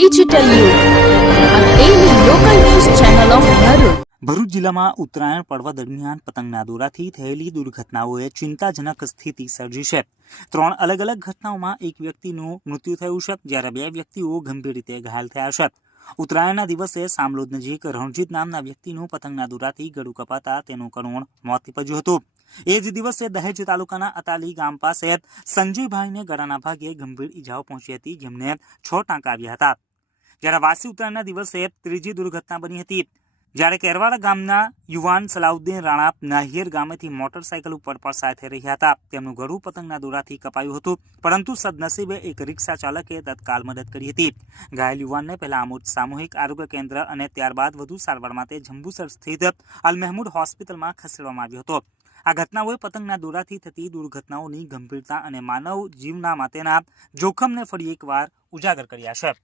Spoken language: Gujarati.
ડિજિટલ ભરૂચ જિલ્લામાં ઉત્તરાયણ પર્વ દરમિયાન પતંગના દોરાથી થયેલી દુર્ઘટનાઓએ ચિંતાજનક સ્થિતિ સર્જી છે. ત્રણ અલગ અલગ ઘટનાઓમાં એક વ્યક્તિનું મૃત્યુ થયું છે, જ્યારે બે વ્યક્તિઓ ગંભીર રીતે ઘાયલ થયા છે. ઉત્તરાયણના દિવસે સામલોદ નજીક રણજીત નામના વ્યક્તિનું પતંગના દોરાથી ગળું કપાતા તેનું કરુણ મોત નીપજ્યું હતું. એ જ દિવસે દહેજ તાલુકાના અતાલી ગામ પાસે સંજયભાઈને ગળાના ભાગે ગંભીર ઈજાઓ પહોંચી હતી, જેમને છ ટાંકા આવ્યા હતા. જ્યારે વાસી ઉત્તરાયણના દિવસે ત્રીજી દુર્ઘટના બની હતી. જ્યારે કેરવાડા ગામના યુવાન સલાઉદ્દીન રાણા નાહિયર ગામેથી મોટરસાયકલ ઉપર પસાર રહ્યા હતા. તેમનું ગળું પતંગના દોરાથી કપાયું હતું, પરંતુ સદનસીબે એક રિક્ષા ચાલકે તત્કાલ મદદ કરી હતી. ઘાયલ યુવાનને પહેલા આમોદ સામૂહિક આરોગ્ય કેન્દ્ર અને ત્યારબાદ વધુ સારવાર માટે જંબુસર સ્થિત અલ મહેમૂદ હોસ્પિટલમાં ખસેડવામાં આવ્યો હતો. આ ઘટનાઓએ પતંગના દોરાથી થતી દુર્ઘટનાઓની ગંભીરતા અને માનવ જીવના માટેના જોખમને ફરી એકવાર ઉજાગર કર્યા છે.